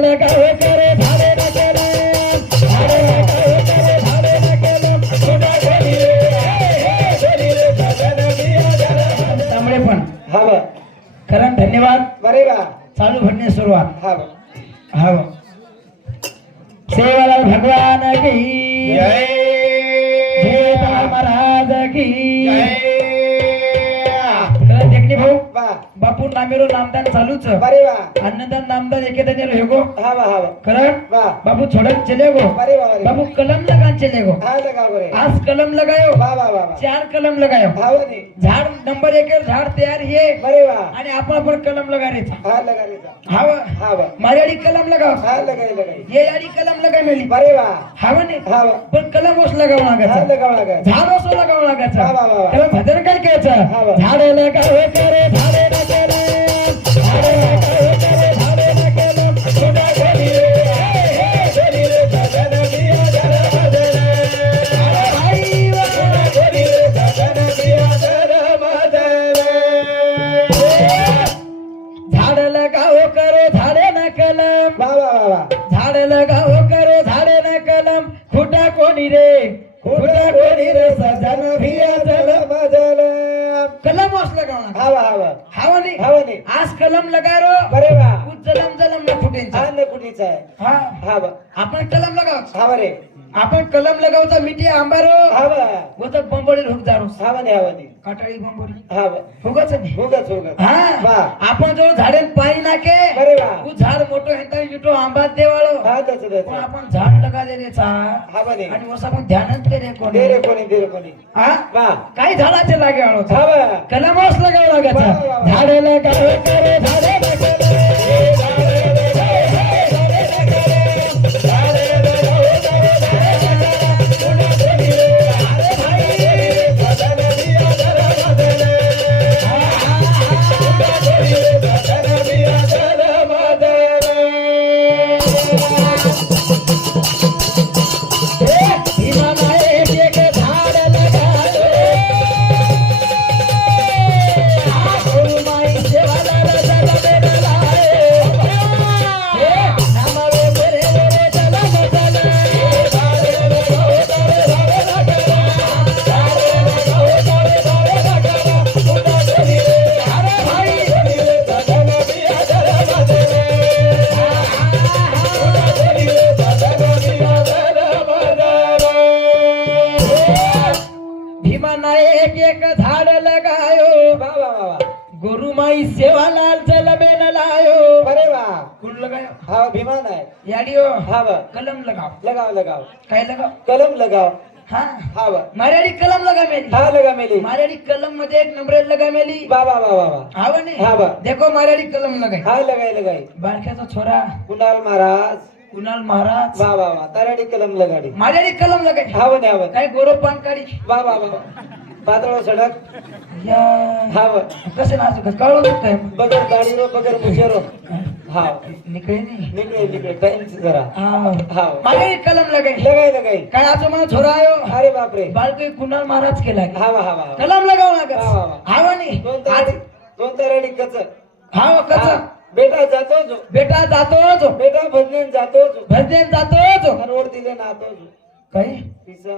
लगावे करे झाडे न केलं झाडे लगावे करे झाडे न केलं कुठा कोणी रे तांबडे पण हव खरं धन्यवाद बरे बा चालू भरणे सुरुवात हव हव सेवालाल भगवान की जय जय महाराज की जय खरं देखणे भाऊ बा बापू नामेरो नामदान चालूच बरे बा अन्नदान नामदान एके दिन रहेगो हव हव खरं बा बाबू छोड़क चले गो बरे बा बरे बाबू कलम लगान चले गो हा लगा बरे आज कलम लगायो बा बा बा 4 कलम लगायो हव नी झाड नंबर 1 झाड तयार ये बरे बा आणि आपण कलम लगायचा हा लगा रे हाव हव मारेडी कलम लगाव हा लगाई ये याडी कलम लगाय मेली बरे बा हाव ने हव पण कलम ओस लगाव हा लागायचा लगा झाड ओस लगाव वा, लागायचा वा, वा. त्याला भजन काय हा, वा. घ्यायचं झाड लगावे करे झाडे न केलं झाड लगावे करे झाडे न केलं कुठा कोणी रे भजन बिया जरा भजन अरे भाई वा. कोणी रे भजन बिया जरा भजन झाड लगावे करे झाडे न कलम बा बा बा बा झाड लगावे करे झाडे न कलम खुटा कोणी रे खुटा कोणी रे सजन भिया जल भजन कलम ओस लगावणार हवा हवा हाव नाही हवा नाही आज कलम लगाय रो बरे बा कुछ जलम जलम न फुटेंचा हा न कुठीचा आहे हा हवा आपण कलम लगाव हवा रे आपण कलम लगावता मिठी आंबारो हवा वो तो बंबोडी हुक जारो हवा नाही हवा नाही काटाळी बंबोडी हवा हुगच नाही होगच होगच हा बा आपण जो झाडेन पाणी नाके बरे बा वो झाड मोठो हेता विटो आंबा देवाळो हा तच पण आपण झाड लगा दे रे चा हवा नाही आणि वस आपण ध्यानच करे कोणी दे रे कोणी हा बा काही झाडाचे लागे आलो हवा कलमच लगाव वा, वा, लागायचा वा. झाडे लगावे करे झाडे लगावे एक झाड लगायो बा बा बा बा गुरु माई सेवालाल चलबेन लायो बरे बा कुल लगायो हवा भीमान आहे याडियो हवा कलम लगाव लगाव काय लगाव कलम लगाव हा हवा मारेडी कलम लगा मेली हा लगा मेली मारेडी कलम मध्ये एक नंबर लगा मेली बा बा बा बा बा हाव नाही हाव. देखो मारेडी कलम लगाई हा लगाई बारक्याचा छोरा कुणाल महाराज कुणाल महाराज बा बा बा ताराडी कलम लगाडी मारेडी कलम लगाई हवा नाही हवा काय गोरो पान काढी बा बा बा पातळ सडक या हवा कसे नाजूक कळू काय बगर गाडी रो बगर मुशेरो हा निकळे नाही निकळे टाइम जरा हा मारेडी कलम लगाई लगाई काय आजो मला छोरा आयो अरे बापरे बालके कुणाल महाराज केला हवा कलम लगाव लागत वा, वा. हाव नाही दोन ताराडी कच हाव कच बेटा जातो जो बेटा जातो जो बेटा भजनेन जातो जो भजन जातो जो हरवड दिले नातो जो काही पिसा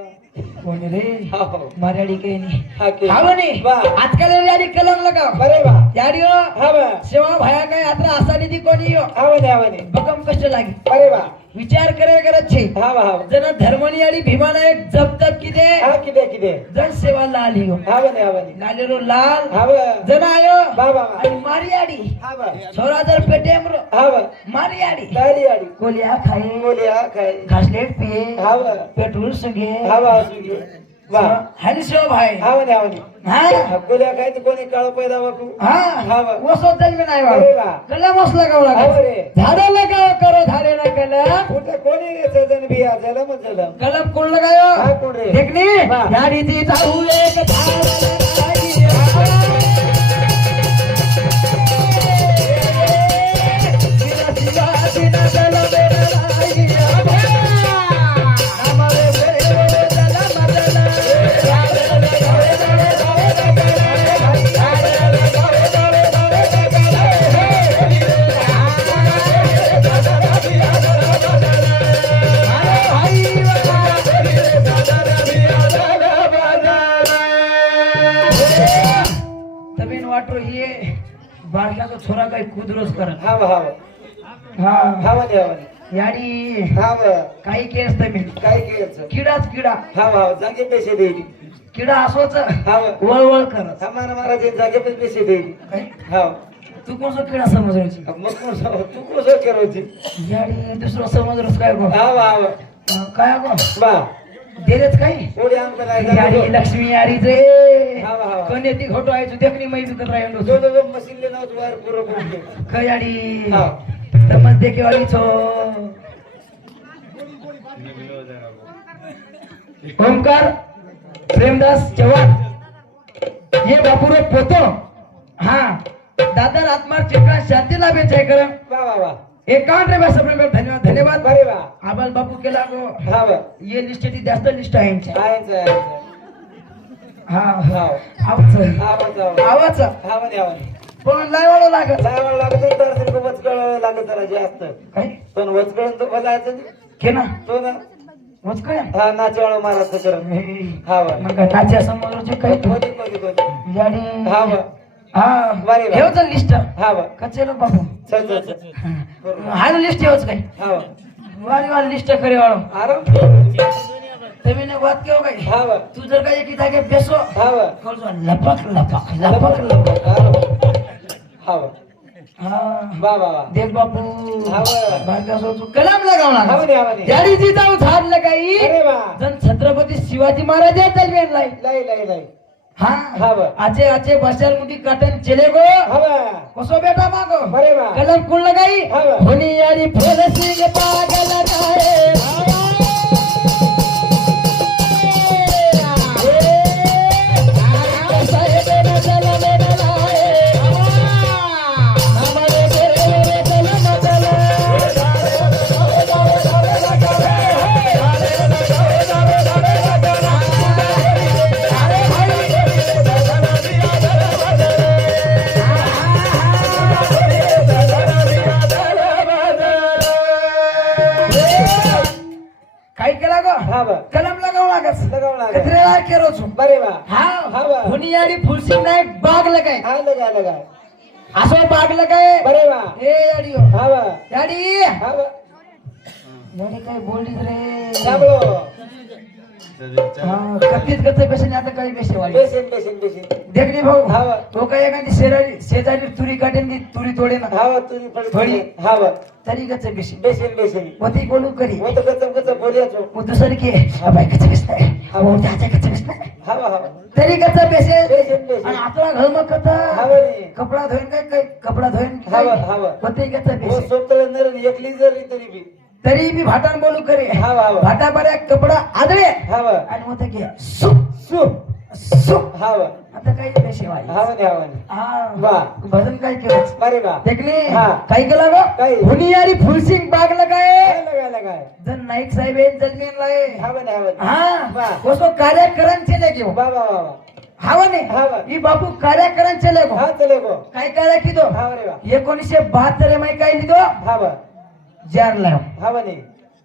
कोणी रे हाव मार्याडी काही नाही हा के हाव नाही वा. आजकाल याडी कलम लगाव बरे बा याडियो हवा सेवा भया काय यात्रा असा निधी कोणी यो हवा बकम कष्ट लागे बरे बा विचार करे करत छे हवा जन धर्मनी याडी भीमानायक जप तप किदे हा किदे जन सेवा लाल हो हवा लालेरो लाल हवा जन आयो बा बा आणि मारी आडी हवा छोरा जर पेटेमरो हवा मारी आडी गाडी आडी कोलिया खाई बोलिया काय घासलेट पिये हवा पेट्रोल संगे हवा वा हनी सेवा भाई हवा हा बोलिया काय ते कोणी काळ पैदा बापू हा वो सोचल में नाही अरे वा. कलम मस्त लगाव हाव लागा रे. झाडे लगाव करो झाडे ना कलम कुठे कोणी रे सजन बिया जलम कलम कोण लगायो हा कोण रे देखनी वा. गाडीची जाऊ एक झाड लगाई बिना शिवा बिना कलम लगाई हमारे बेरे कलम वाटो ये बारक्याचा छोरा काही कुदरोज करत हा वा हा हा वा याडी हा वा काही केस तर मी काय केलं किडाच किडा हा वा जागे पैसे देईल किडा असोच हा वा वळवळ करत हमारा महाराज जागे पैसे देईल काय? हा तू कोणसा किडा समजण्याची मग तू कसं करायची याडी दुसरं समजलोस काय गो हा वा वा काय गो बा देरेच काही थोडी अंक याडी लक्ष्मी यारी रे हा वा कने ती घोटो आहे तू देखणी मै विकत राहिलो जो मशीन ले नाव वायर पूर्ण करून कयाडी हा तमस देखे वाली छो ओमकार प्रेमदास चव्हाण ये बापूरो पोतो हा दादा आत्मार चेका शांती लाभे जय कर वा वा वा एकांत रे बस प्रेम धन्यवाद धन्यवाद बरे वा आबाल बापू केला गो हा वा ये लिस्ट ती जास्त लिस्ट आहे यांच्या. आहे हा हा आवाज आवाज आवाज हा मध्ये आवाज पण लावाळो लागत लावायला लागत तर सिर्फ वचकळ लागत जरा जास्त काय पण वचकळ तो बोलायचं के ना तो ना होच काय हा नाचवाळ महाराज कर हा वा मग नाच्या समोरचे काही कोणी कोणी कोणी याडी हा वा हा बरे वा. हेवच लिस्ट हा वा कचेलो बापू चल चल चल हा लिस्ट हेवच काय हा वा वाली वाली लिस्ट करे वाळो आराम तुम्ही ने बात केव काय हा वा तू जर का एकी जागे बेसो हा वा करजो लपक लपक लपक लपक हा वा हा वा वा वा देख बापू हा वा. बारका सो तू कलाम लगावला हा म्हणे, हा म्हणे. याडी जी जाऊ झाड लगाई अरे वा जन छत्रपती शिवाजी महाराज आहे तलवेन लाई लाई लाई लाई हा हा वा. आचे आचे बशर मुठी काटन चले गो हा वा कसो बेटा मागो अरे वा कलम कुण लगाई हा वा. होनी यारी फूल सिंह पागल रहे काय केला गो हा वा कलम लगाव लागस लगाव लागस. कचरेला केरो छु बरे वा हा हा वा. होनी यारी फुलसिंग नायक बाग लगाय हा लगा लगा असो बाग लगाय बरे वा ए याडियो हा वा याडी हा वा याडी काय बोललीस रे साबळो हा कतीत कथे पेशे आता काही पेशे वाली बेसिन बेसिन बेसिन देखणी भाऊ हा वा. तो काय एखादी शेजारी तुरी काटेन की तुरी तोडे ना हा वा तुझी फळी. फळी हा वा तरी कचे पेशे बेसिन बेसिन वती बोलू करी वो तो गचम गचम बोलियाचो वो दुसरी की अबाई कचे कस नाही वो त्याच्या कचे कस नाही हा वा हा वा तरी कचे पेशे बेसिन बेसिन आणि आपला घर मग कथा हा वा रे. कपडा धुईन काय कपडा धुईन हा वा, हा वा. वती कचे वो पेशे सोतळ नर एकली जरी तरी बी तरी मी भाटान बोलू करे हा वा, हा वा. भाटा बऱ्या कपडा आदळे हा वा आणि मग ते घे सु सु सु हा वा आता काही पेशे वाली हा वा हा वा हा वा. भजन काय केलं बरे वा देखली हा. काही केला गो काही. हुनियारी फुलसिंग बाग लगाए काय लगा लगा जन नाईक साहेब हे जजमेन लाए हा वा हा वा हाँ वा. उसको कार्यक्रम चले गयो वा वा वा वा हावा ने हा वा. ई बापू कार्यक्रम चले गो हा चले गो काय कार्य किदो हा रे वा 1972 मध्ये काय लिदो हा वा जार लायो हा वा नी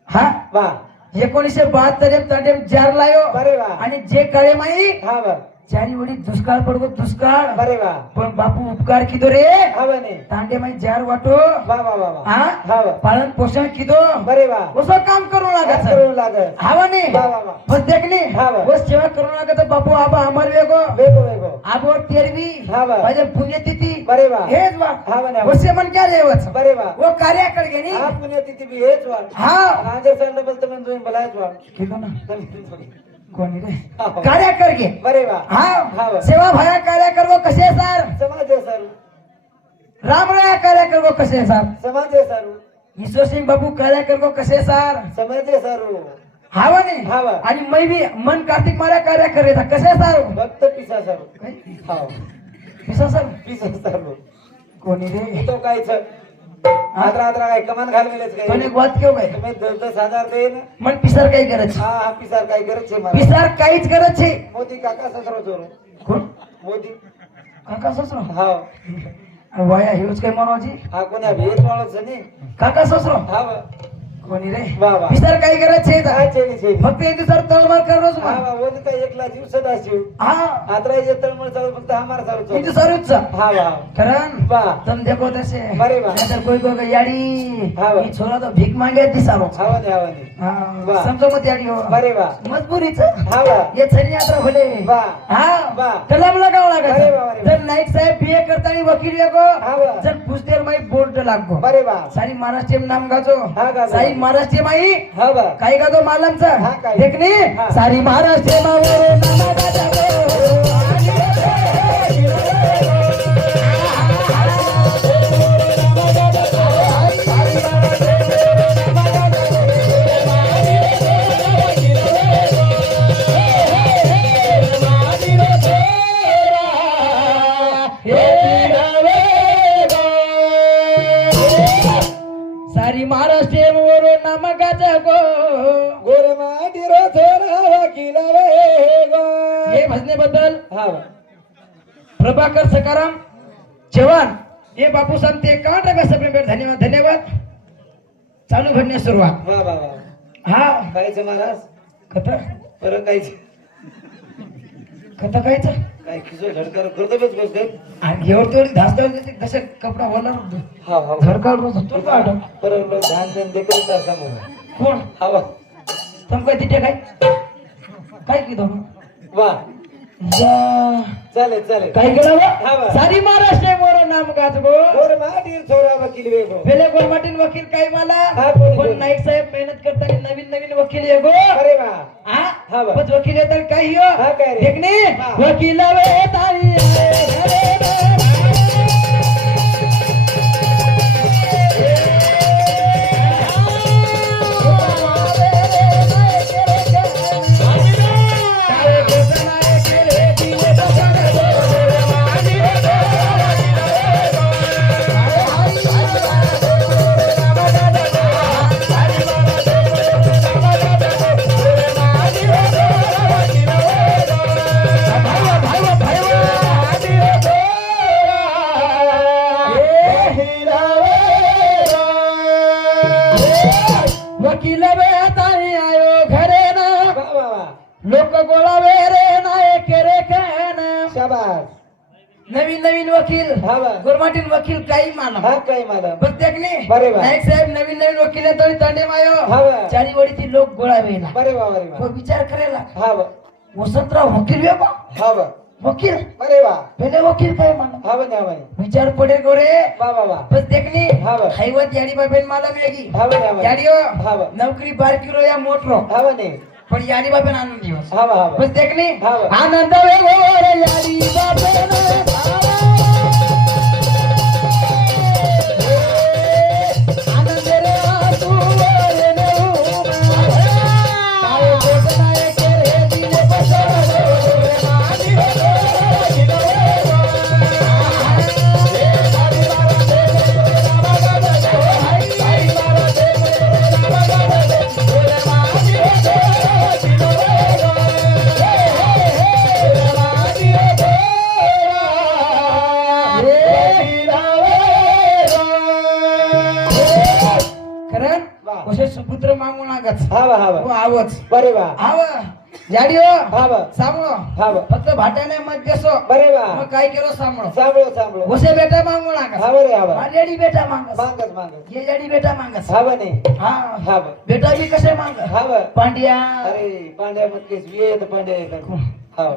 हा वा 1972 तांडे जार लायो बरे वा आणि जे काळे माई हा वा चारी वडी दुष्काळ पडगो दुष्काळ बरे वा पण बापू उपकार किदो रे हा वा नी तांडे माई जार वाटो वा वा वा वा हा हा वा पालन पोषण किदो बरे वा उसो काम करू लागा काय करू लागत हावा ने वा वा वा बस देखनी हा वा. वो सेवा करू लागा तर बापू आबा अमर वेगो वेगो वेगो आबो तेरवी हा वा. माझे पुण्यतिथी बरे वा हेच वा हा वा वसे मन क्या रेवच बरे वा वो कार्य कर गे नी हा पुण्यतिथी बी हेच वा हा राजे सांड बोलतो पण तुम्ही बोलायच वा किलो ना कोणी रे हा. कार्य कर गे बरे वा हा हा वा. सेवा भाया कार्य करवो कसे सर समाज आहे सर राम राया कार्य करवो कसे सर समाज आहे सर ईश्वर सिंह बाबू कार्य करवो कसे सर समाज आहे सर हावा ने हा वा. आणि मै बी मन कार्तिक मारा कार्य करे था कसे सर भक्त पिसा सर हा पिसा सर पिसा सर कोणी रे तो काय सर आद्रा आद्रा काय कमान घाल मिळेच पण काय एक बात केव काय तुम्ही 10,000 दे ना मन पिसार काही करत हा हा पिसार काय करत छे मला पिसार काहीच करत छे मोदी काका ससरो चोर कोण मोदी काका ससरो हा वाया हेच काय म्हणवाजी हा कोण्या भेट माणूस नाही काका ससरो हा वा. कोणी रे वा, वा. विचार काही करायचे काय चेली चेली फक्त एक दिवसावर तळमळ कर रोज हा वा बोल काय एकला दिवसात असेल हा आत्रा ये तळमळ चालू फक्त हमारा चालू एक दिवसावर उच्च हा वा करण वा तुम देखो तसे अरे वाह। नाहीतर कोई कोई याडी हाँ वाह। ही छोरा तो भीक मागे दिसारो हवाने हवाने हाँ वाह। समझो मत याडी हो अरे वा मजबुरीच हा वा ये छनी यात्रा भले वाह। हाँ वाह। कलम लगाव अरे वाह, अरे लागा वाह। जर नाईक साहेब बीए करतानी वकील वेगो हा वाह। जर कुछ देर माई बोर्ड लागो अरे वा सारी महाराष्ट्र नाम गाजो हा गाजो। सारी महाराष्ट्र माई हा वा काय गाजो मालमचा हा, काय? देखनी हा। सारी महाराष्ट्र मावर नाम गाजो सारी महाराष्ट्र मोर नामकाचा गो गोरे माटी रो थोरा वकील वे गो हे भजनेबद्दल हा वा प्रभाकर सकाराम जवान हे बापू सांगते 51 सप्टेंबर धन्यवाद धन्यवाद चालू घडणे सुरुवात वा वा वा हा कायचं महाराज कथ परत कायचं कथ कायचं काय खिचो झडकार करतो बस बस काय आणि एवढी तेवढी धासता तसे कपडा ओला हा हा झडकाळ रोज होतो का आठवण? परत लोक ध्यान देऊन देखील तर समोर कोण हा वा तुम काय तिथे काय की दोन वा जा चालेल चालेल काय केलं हा बा? बा. सारी महाराष्ट्र मोर नाम गाज गो गोरे माटी थोरा वकील वे गो पहिले गोरमाटीन वकील काय मला हा, कोणी, पण कोणी? नाईक साहेब मेहनत करताना नवीन नवीन वकील ये गो अरे वा हा हा बा. बस वकील येतात काही हो हा, काय रे? देखणे हा. वकील वे तारी वकील वे तारी आयो घरे ना वा वा वा लोक गोळावे रे नाय केरे कहन शाबास नवीन नवीन वकील हा वा गोरमाटीन वकील काही माना हा काय मला प्रत्येकने बरे वा. नाईक साहेब नवीन नवीन वकील आहे तरी तंडे मायो हा वा. चारी वडीची लोक गोळावे ना बरे वा बरे तो वा विचार करेला हा वा वसंतराव वकील वेगो हा वा वकील बरे वा पहिले वकील काय माना हा वा वा विचार पडे गोरे वा वा वा प्रत्येकने हा वा. हैवत याडी बाबेन मला मेगी हा वा याडी हो हा वा. नौकरी बारकीरो या मोठरो हा वा ने पण याडी बाबेन आनंद दिवस हा वा हा वा प्रत्येकने हा वा. आनंद वेगो रे याडी बाबेन आनंद रे आसू रे नेऊ काय कोट नाही केरे दिले बसरो मानी खरं वा. कसे सुपुत्र मागून आगच हा वा हा हो वा आवच बरे वा आव जाडी हो हा वा सामळो हा वा फक्त भाट्याने मत देसो बरे वा मग काय केलो सामळो सांभळो सांभळो वसे बेटा मागून आगस हा बरे हा वा मालेडी बेटा मागस मांगस मांगस ये जाडी बेटा मागस हा वा ने हा हा वा बेटा भी कसे मांग हा वा पांड्या अरे पांड्या मत केस विये तर पांड्या येतात हा वा.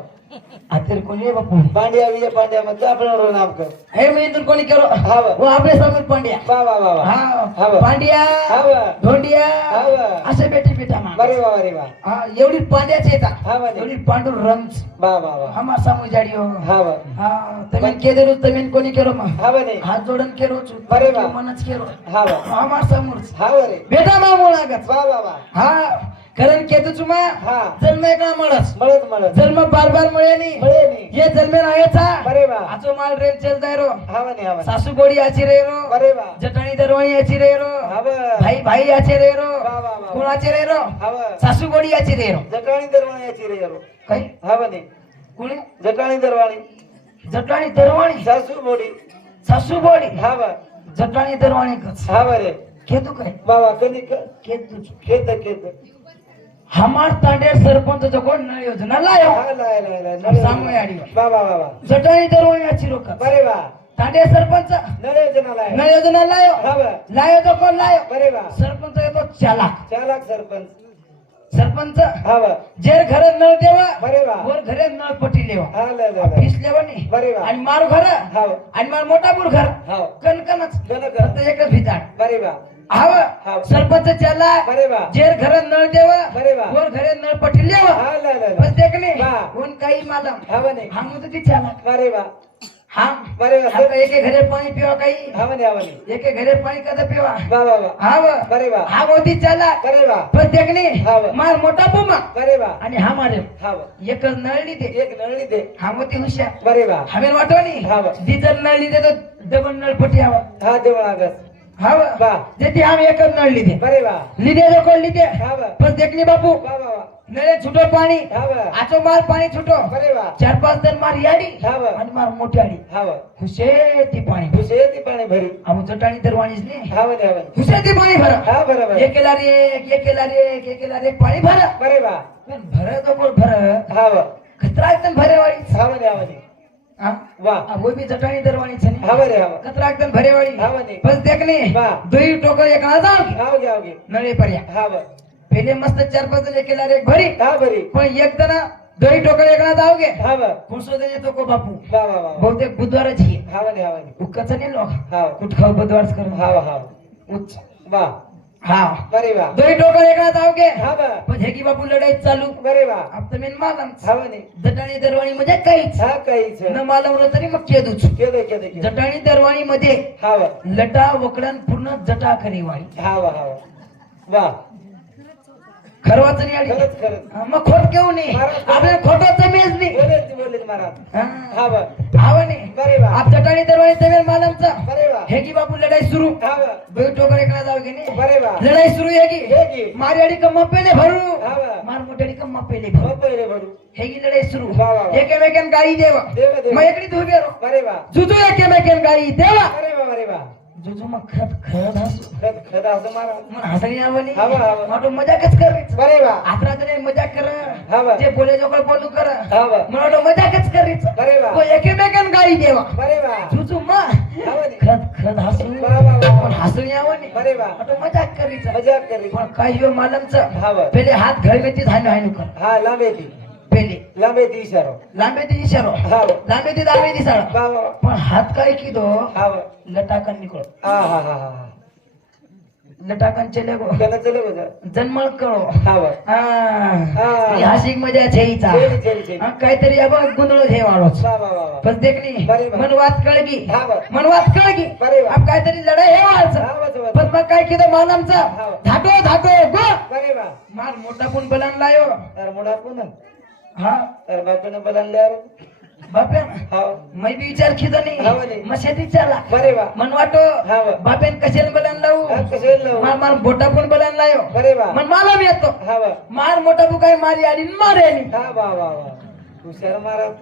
आतेर कोणी बापू पांड्या विजय पांड्या मत आपण नाम कर हे मी इंदूर कोणी केलो हा वा वो आपले समोर पांड्या वा वा वा वा हा हा वा. पांड्या हा वा धोंडिया हा वा. असे बेटी बेटा मांग बरे वा बरे वा हा एवढी पांड्याच येतात हा वा ने. एवढी पांडुर रंग वा वा वा हमार सामू जाडी हो हा वा हा तमेन केदेरो तमेन कोणी केलो मग हा वा ने. हात जोडन केलो बरे वा. मनच केलो हा वा हमार समोर हा वा रे बेटा मागू लागत वा वा वा हा कारण केतु चुमा हा जन्म एक मळस मळत मळत जन्म बार बार मळेनी मळे नी ये जन्मे राहायचा बरे वा आचो माल रेल चल जाय रो हा वा ने हा वा सासू गोडी याची रे रो बरे वा जटाणी दरवाणी याची रे रो हा वा भाई भाई याचे रे रो वा वा वा कोणाचे रे रो हा वा सासू गोडी याची रे रो जटाणी दरवाणी याची रे यारो काही हा वा ने कोणी जटाणी दरवाणी जटाणी दरवाणी सासू मोडी सासू गोडी हा वा जटाणी दरवाणी कच हा वा रे खेतू काय बाबा कधी खेतूच खेत खेत हमार तांडे सरपंच कोण नळ योजना लायो हा लाय लाय लाय सामोय आडी बाबा बाबा जटाणी दरवणी आची रोक बरे वा तांडे सरपंच नळे जनाला नळ योजना लायो हा बा लायो तो कोण लायो बरे वा सरपंच येतो चालाक चालक सरपंच सरपंच हा बा जेर घरे नळ देवा बरे वा वर घरे नळ पटी लेवा हा लाय लाय फीस लेवा नाही बरे वा आणि मारू घर हा आणि मार मोठा पूर घर हा कणकणच कणक. फक्त एकच भिताड बरे वा हाव हाव. सरपंच चाला बरे वा जेर घर नळ देवा बरे वा वर घरे नळ पटी लेवा हा लाय लाय बस देखणे वा. कोण काही मालम हा म्हणे हा मुझे ती चाला बरे वा हा बरे वा हा एके घरे पाणी पिवा काही हा म्हणे एके घरे पाणी कदा पिवा वा वा वा हाव बरे वा हा मोदी चाला बरे वा बस देखणे हाव. मार मोठा बुमा बरे वा आणि हा मारे हा एकच नळली ते एक नळली दे हा मोती हुशार बरे वा हमें वाटवणी हाव. दी जर नळली दे तो डबल नळ पटी हवा हा देवळ आगस हाव वा. देती हम एकच नळ लिदे बरे वा लिदे जो कोण लिदे हा वा बस देखनी बापू वा वा वा नळे छुटो पाणी हा वा आचो मार पाणी छुटो बरे वा 4-5 जण मार याडी हा वा आणि मार मोठी आडी हा वा हुशे ती पाणी खुशे ती पाणी भरी आम चटाणी तर वाणीच नाही हा म्हणे हा म्हणे हुशे ती पाणी भरा हा बरोबर एकेला रे एकेला रे एकेला रे पाणी भरा बरे वा पण भरा तो कोण भरा हा वा खतरा एकदम भरे वाळी हा म्हणे हा म्हणे हा वा वो भी चटाणी दरवाणी छे हा बरे हा वा कतरा एकदम भरे वाळी हा म्हणे बस देखने वा. दोई टोकर एक ना जाओ हा घ्या घे नळे पर्या हा वा पहिले मस्त 4-5 जण एकेला रे एक भरी हा बरी पण एक जण दोई टोकर एक ना जाओ गे हा वा खुशो दे तो को बापू वा वा वा बहुतेक बुधवारच ही हा म्हणे हा म्हणे उक्काच नाही लोक हा कुठ खाऊ बुधवारच कर हा वा हा उच्च वा हा बरे वा दोई टोकर एक ना जाओ गे हा वा पण हेगी बापू लढाई चालू बरे वा अब तो मेन मालम हा म्हणे जटाणी दरवाणी मध्ये काहीच हा काहीच न मालम तरी मग केदूच केलं जटाणी दरवाणी मध्ये हा वा लटा वकडान पूर्ण जटा करी वाळी हा वा हा वा वा खरवाच नाही आली खरंच खरंच हा, मग खोट केऊ नाही महाराज. आपल्या खोटं जमेच नाही बोलले महाराज हा. हा वा हाव नाही बरे वा आप जटाणी दरवाणी तमेल मालमचा बरे वा हेगी बापू लढाई सुरू हा वा दोई टोकर एकला जाओ गे नाही बरे वा लढाई सुरू हेगी हे की मारी आडी कम्मा पेले भरू हा वा मार मोठ्याडी कम्मा पेले भरू हो पहिले भरू हेगी लढाई सुरू वा, वा, वा. एकेमेकेन गाई देवा देव देव मग एकडी धुबे रो बरे वा जुजू एकेमेकेन गाई देवा बरे वा जुजू मग खत खत हसू खत खत असं महाराज मग हसणी आवली हावा, हावा. मोठं मजाकच करायचं बरे वा आता तरी मजाक कर हावा. जे बोले जो बोलू कर हा वा मोठं मजाकच करायचं बरे वा तो एकेमेकान गाई देवा बरे वा जुजू मग हावा नी. खत खत हसू वा, वा, वा. पण हसणी आवली बरे वा मोठं मजाक करायचं मजाक करी पण काही हो मालमचं हा वा पहिले हात घडवेची झाली आहे कर हा लांबे ती पहिले लांबे ती इशारो लांबे ती इशारो हा वा लांबे ती दाबे ती साळ वा वा पण हात काय की दो हा वा लटाकन निकळ हा हा हा हा लटाकन चले गो त्याला चले बजा जन्मळ कळो हा वा हा हा. हाशिक मजा छेईचा चेली चेली चेली हा, काहीतरी अब गुंदळ घे वाळोच वा वा वा वा बस देखनी बरे बा. मनवात कळगी हा वा मनवात कळगी बरे वा अब काहीतरी लढाई हे वाळचं हा वा वा पण मग काय केलं मालमचा हा. धाटो धाटो गो बरे वा मार मोठा पण बलान लायो तर मोठा कोण हा तर बापाने बदलल्यावर बापेन हा मै बी विचार खिदो हा नाही म्हणे. मशाती चाला बरे वा मन वाटो हा वा बापेन कशाला बलान लावू हा कसे लावू मार मार मोठा पण बलान लायो बरे वा मन मालम येतो हा वा मार मोठा बु काय मारी आणि मारे आणि हा वा वा वा हुशार महाराज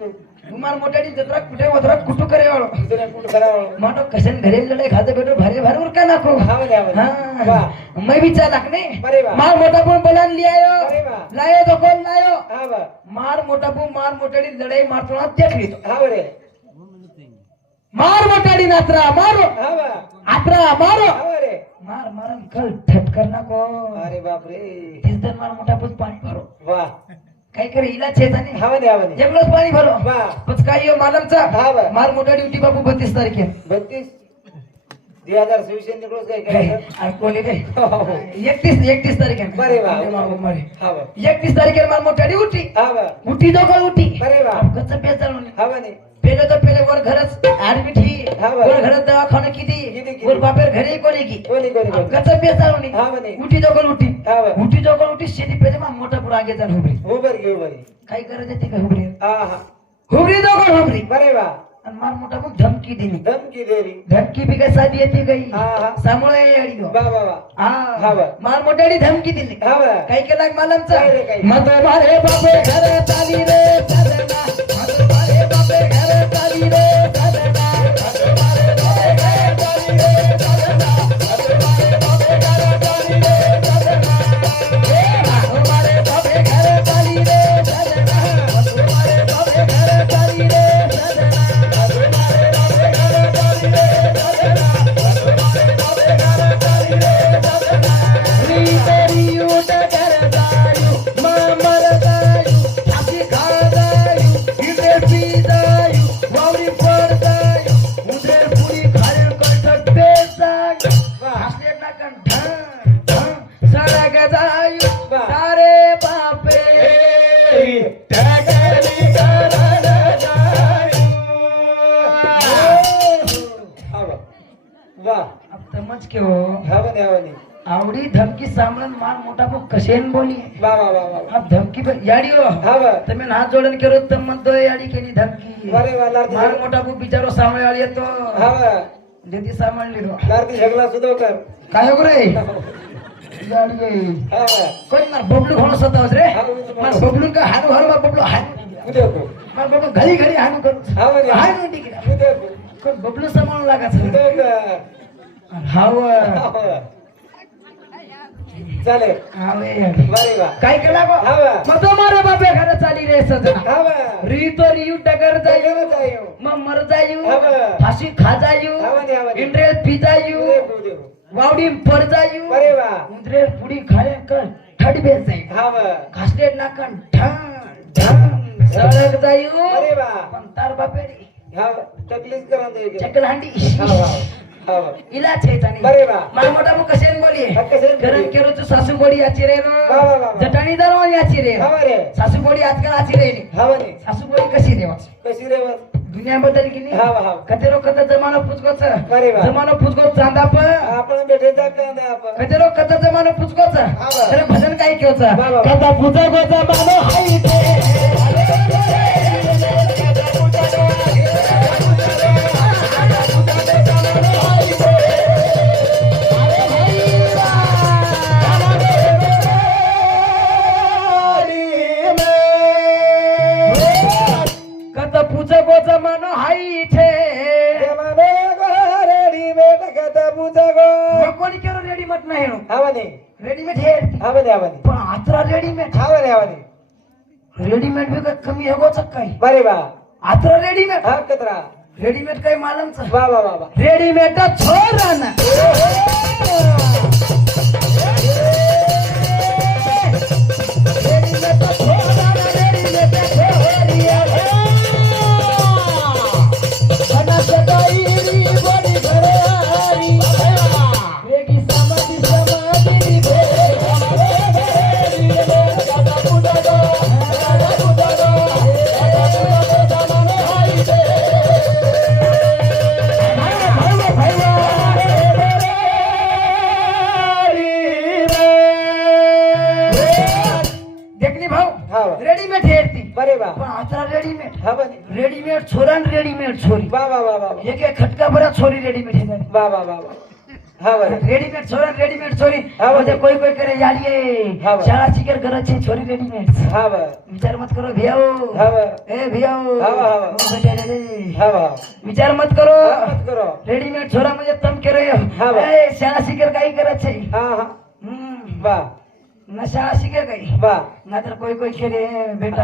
तू मार मोठ्याची जत्रा कुठे वत्रा कुठू करे वाळो तुझे कुठं करावं माटो कशन घरे लढाई खाते भेटो भारी भारी उरका नाखो हा म्हणे हा म्हणे वा मैं विचार लागणे बरे वा मार मोठा पण बलान लियायो बरे वा लायो तो कोण लायो हा वा मार मोठा पण मार मोठ्याची लढाई मारतो ना तेकली हा बरे मार मोठ्याची नात्रा मारो हा वा आत्रा मारो हा बरे मार मारन कल ठटकर नको अरे बापरे तीस दिन मार मोठा पण पाणी भरो वा काही करे इला छेदाने हा म्हणे हा म्हणे एवढंच पाणी भरो वा पच काही हो मालमचा हा वा मार मोठा ड्युटी बापू 32 तारखे 32 2026 निघलोच काय करायचं कोणी काय हो, हो, हो. 31 तारखे बरे वा मारे हा वा 31 तारखेला मार मोठ्याडी उठी हा वा उठी दोघं उठी बरे वा कच्चं पेच चालवणे हा म्हणे पहिले तर पहिले वर घरच ऍडमिट ही हा बा. वर घरात दवाखाना किती, किती किती? वर बापेर घरी कोणी की कोणी कोणी कोणी कच्चं पेच चालवणे हा म्हणे उठी दोघं उठी हा वा उठी दोघं उठी शेती पेले मग मोठा पुढे आगे जाण हुबरी उभर घे उभर घे. काही करत येते का हुबरी हा हा हुबरी दोघं हुबरी बरे वा आणि मार मोठा मग धमकी दिली धमकी देरी धमकी बी काय साधी येते काही हा हा सामुळे अडी गो वा वा वा हा हा बा. मार मोठ्याडी धमकी दिली हा वा काही केला मालमचा काय रे, काय? मत मारे बापे घर चाली रे चालना मत मारे बापे घर चाली रे चालना मत मारे बापे घर चाली रे चालना मत मारे बापे हवा वा अब समझ के हो हवनी हवनी आवडी धमकी सामळन मार मोठा भाऊ कशेन बोली वा वा वा वा अब धमकी याडी हो हवा તમે હાથ જોડન કરો તમ મત દો याडी केली धमकी अरे वा लारती मार मोठा भाऊ बिचारो सामळे आली येतो हवा जेती सांभाळली रो लारती झगला सुद्धा कर काय हो रे याडी हवा कोण मार बबलू घोण सतावस रे मार बबलू का हारू हारू मार बबलू हाय उद्या को मार बबलू घरी घरी हारू कर हवनी हाय नो टिकला उद्या को कोण बबलू सांभाळून लागाच उद्या का हाव हवा चाले हावे बरे वा काय केला गो हवा मग मारे बापे घर चाली रे सजना हवा री तो रियू डगर जायू जायो जायो मग मर जायू हवा फाशी खा जायू हवनी हवनी इंद्रेल पी जायू उद्या को उद्या को वावडी पर जायू बरे वा इंद्रेल पुडी खाले कर ठड बेस जायू हवा खासले नाकन ढांग ढांग सळक जायू बरे वा पण तार बापे रे हवा तकलीफ करा दे चकल हांडी हवा हवा इला छेतानी बरे वा मला मोठा मग कशेन बोली हा, कशेन बोली? गरम केरो तू सासू बोडी याची रे वा, वा, वा, वा. जटाणी दरवा याची रे हवा रे सासू बोडी आजकाल आची रे हवनी सासू बोडी कशी देवा कशी रे वा दुनिया बदल की नाही हवा हवा कतेरो कत जमानो पुचकोच अरे वा. जमानो पुचकोच चांदा प आपण भेटे कांदा आपण कतेरो कत जमानो पुचकोच वा. अरे भजन काय केवच वा, वा. कता पुचा गो जमानो हाई ते कता पुचा गो जमानो हाई ठे जमाने गोरेडी बेटा बुजा गो मग कोणी केरो रेडीमेड नाही हेळो हवनी रेडीमेड हे हवनी हवनी पण आत्रा रेडीमेड हवनी हवनी रेडीमेड बी काय कमी हेगोच काय बरे वा आत्रा रेडीमेड हा कतरा रेडीमेड काय मालमच वा वा वा वा रेडीमेड छोरा ना रेडीमेड छोरा ना रेडीमेड छोरिया बना सदाईरी बड़ी घरारी वेगी समाधी समाधी देखनी भाऊ हा रेडीमेड हेरती बरे वा पण आता रेडीमेड हवनी रेडीमेड छोरा आणि रेडीमेड छोरी वा वा वा वा एक एक खटका बरा छोरी रेडीमेड हे झाली वा वा वा वा हवनी रेडीमेड छोरा रेडीमेड छोरी हा, म्हणजे कोई कोई करे यालिए हा, शाळा चिकर घराची छोरी रेडीमेड हवा विचार मत करो भियाओ हवा ए भियाओ हा, हा, हा. ओ बेटा रे हवा विचार मत करो मत करो रेडीमेड छोरा म्हणजे तम के रहे हा, हो बा. ए शाळा शिकर काही करत છે हा हा वा न शाळा शिके काही वा नाहीतर कोई कोई खेळे बेटा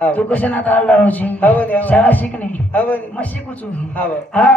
हा. तू कशा नात आला राहूची हा, बा, हा. शाळा शिकणे हवनी मग शिकूचू हवा हा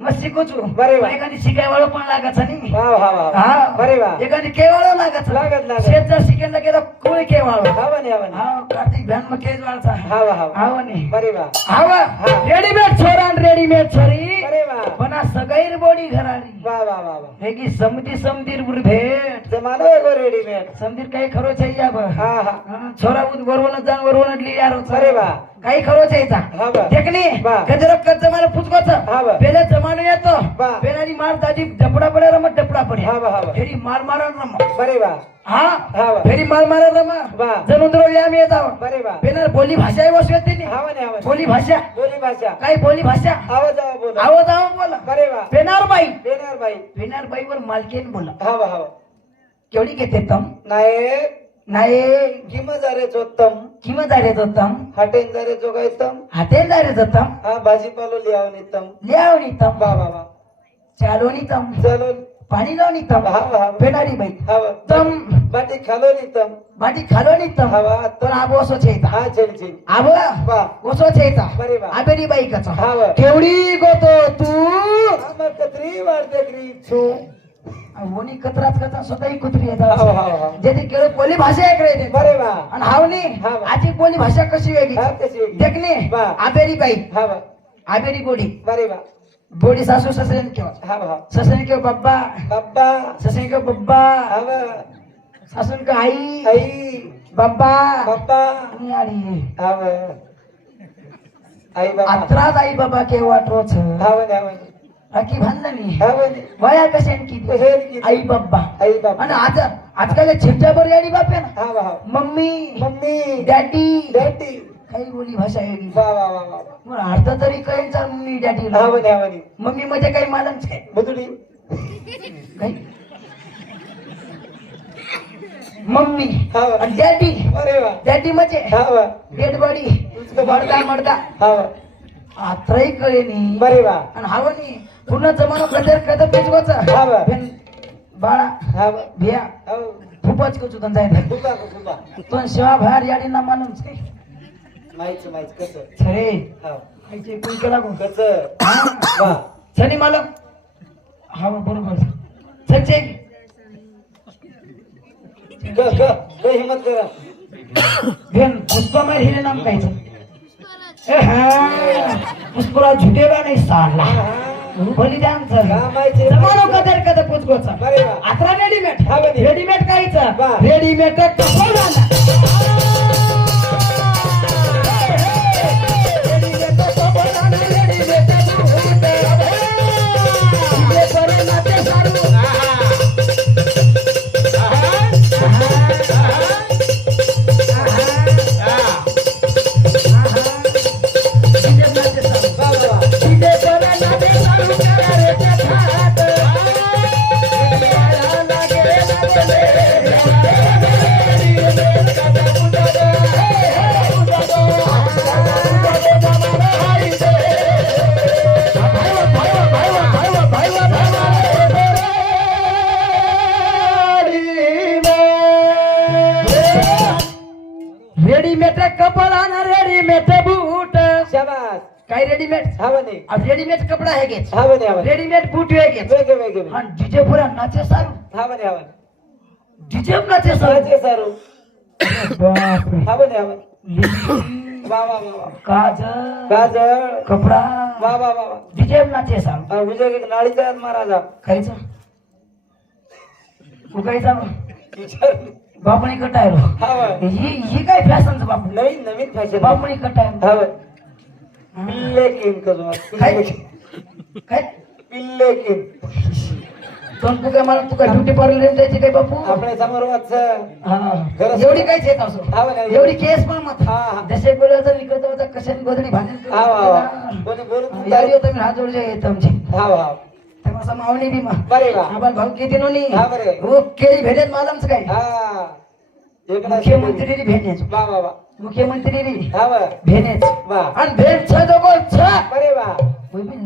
मग शिकूचू बरे वा. एखादी शिकायवाळो पण लागायचा नाही वा वा वा हा बरे वा एखादी केवाळो लागायचा लागत. शेत जर शिकायला गेला कोणी केवाळो हवनी हवनी हा कार्तिक भ्यान मग केज वाळचा हवा हवा हाव नाही बरे वा हावा हा. रेडीमेड छोरा आणि रेडीमेड छोरी बरे वा पण सगैर बोडी घराली वा वा वा वा हे की समधी समधीर भेट जमानो एगो रेडीमेड समधीर काही खरो चाहिए अब हा हा छोरा उद वरवण जान वरवण लियार बरे वा काही खरो चाहिए हा बा देखनी बा. कजरो कच जमाना पुचकोच हा बा. पहले जमानो येतो बा. पेलानी मार दादी डपडा पडे रम डपडा पडे हा बा हा बा फेरी मार मार रम बरे वा हा हा बा फेरी मार मार रम बा. जनुंद्रो याम येताव बरे वा पेनर बोली भाषा आहे वसवेती हवनी हवनी बोली भाषा बोली भाषा काही बोली भाषा आवाज आवा बोला आवाज आवा बोला बरे वा पेनार बाई देणार बाई पेनार बाईवर मालकीन बोला हवा हवा केवढी घेते तम नाही नाही किम जारे चोत्तम किंमत आहे रे तम हटेन जारे जोगायतम हातेल आहे रे तम हा भाजीपालो लिहावून येतम लियावणी तम वा वा वा चालोनी तम चलो पाणी लावणी तम हवा हवा पेनारी बाई हवा तम बाटी खालो नितम बाटी खालोनी तम हवा पण आबो असो छेता हा चल चल आबो वा ओसो छेता बरे वा आबेरी बाई कचा हवा केवढी गोतो तू आमर कत्री वाढते करी छु वोनी कतरात कथा स्वतःही कुत्री हवा हवा हवा येतात जेथे केवळ बोली भाषा एक रे बरे वा आणि हावनी हवा. आजी बोली भाषा कशी वेगळी हा कशी वेगळी? देखनी वा. आबेरी बाई हवा आबेरी बोडी बरे वा बोडी सासू ससरेन केव्हा हवा हवा ससरेन केव्हा बब्बा बाप्पा ससरेन केव्हा बब्बा हवा सासून का आई आई बब्बा बाप्पा आणि आडी हवा आई बाबा आत्राज आई बाबा के वाटरोच हा म्हणे हा म्हणे राखी बांधली हा म्हणे वया कशाने किती आई बाबा आई बाबा आणि आजकाल छिपच्यावर याडी बाप आहे ना हा वा मम्मी मम्मी डॅडी डॅडी काही बोली भाषा येईल वा वा वा वा मग अर्थ तरी कळेल मम्मी डॅडी हा म्हणे हा म्हणे मम्मी म्हणजे काही मालमच काय बदुडी काही मम्मी हा वा. आणि डॅडी अरे वा डॅडी म्हणजे हा वा डेड बॉडी मर्दा मर्दा हा वा आत्रही कळे नाही बरे वा आणि हवं नाही पूर्ण जमानो कदर कदर पेचवाचा हा बा. बाळा हा वा भिया हो खूपच कचू जायचं फुका फुका पण शिवा बाहेर याडी ना मालूमच नाही माहित कसं छरे हा खायचे कोण केला कोण कसं वा सनी मालक हा बरोबर सच्चे क हिम्मत करा भेन पुष्पा में हिरे नाम कायचं पुष्परा झुकेगा नाही साला बलिदान कामायचे जमानो कदर कदर पुचकोचा बरे वा आता रेडीमेड हा बरे. रेडीमेड कायचं वा. रेडीमेड वा वा वा रेडीमेड कपडा ना रेडीमेड बूट शाबास काय रेडीमेड हा म्हणे अब रेडीमेड कपडा है गे हा म्हणे हा म्हणे रेडीमेड बूट है गे वेगे वेगे आणि डीजे पुरा नाचे सारू हा म्हणे हा म्हणे डीजे नाचे सारू सारखे सारू बापरे हा म्हणे हा म्हणे वा वा वा वा काजळ गाजर कपडा वा वा वा वा डीजे नाचे सारू विजय नाळीचा महाराजा खायचं तू खायचा विचार बापणी कटायलो हा वा ही काय फॅशनचं बाप नवीन नवीन फॅशन बापणी कटायलो हा वा पिल्ले किन कजो काय काय पिल्ले किन दोन तू काय मला तू काय ब्युटी पार्लर जायची काय बापू आपल्या समोर वाच हा गरज- एवढी काय येत असो हा बरं. एवढी केस पण मत हा, हा. जसे बोलायचं निकळत होता कशाने गोधडी भांडण हा वा वा कोणी बोलून यारी होता मी हात जोडले येत आमची हा वा तेव्हा मावणी बी मा बरे वा आपण भाऊ किती नोनी हा बरे. हो केळी भेटेत माझामच काय हा एकनाथ मुख्यमंत्री भेटण्याच वा वा वा मुख्यमंत्री हा वा भेनेच वा आणि भेट छ दोघो छ बरे वा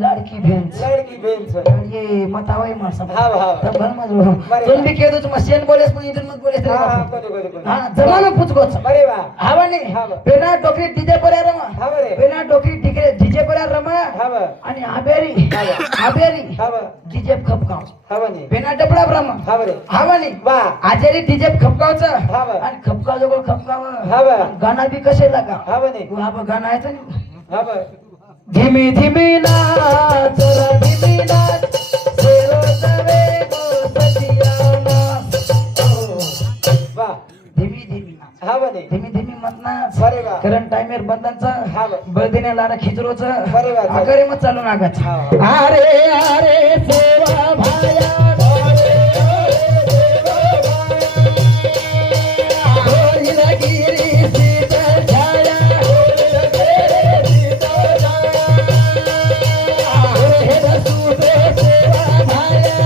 लाडकी भेंच लड़की बेंच ये मतावाई मासा हा वा तब भर मजो बरे तुम भी कह दो तुम मशीन बोलेस पण इधर मत बोलेस रे हा हा बापू. कोणी कोणी हा जमानो पुचकोच बरे वा हवा नाही हा बा. पेना डोकरी डीजे पर्या रमा हा बरे पेना डोकरी डीजे पर्या रमा हा वा आणि आबेरी हा बा. आबेरी हा वा डीजे खपकाव हा वा नाही पेना डबडा ब्रह्म हा बरे हवा नाही वा आजारी डीजे खपकावचं हा बा. आणि खपकाव जवळ खपकाव हा बा. आणि गाणं बी कसे लागा हा वा नाही हा बा गाणं आहे ना हा वा धीमी धीमी नाच रा धीमी नाच सेरो तवे गो सजिया नाच वा धीमी धीमी नाच हा वा नाही धीमी धीमी मत नाच बरे वा करंट टाइमर बंधनचा हा बा. बळदिन्या लारा खिचरोच बरे वा. आकडे मत चालू नागाच हा. अरे अरे सेवा भाया गिरी सीता छाया हे रसूटे सेवा भाया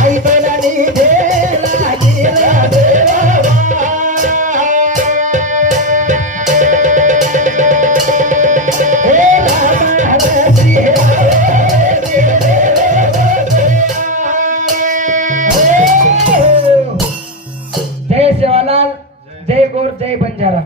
आई बनानी देला गिरा हे रामा हसी जय सेवालाल जय गौर जय बंजारा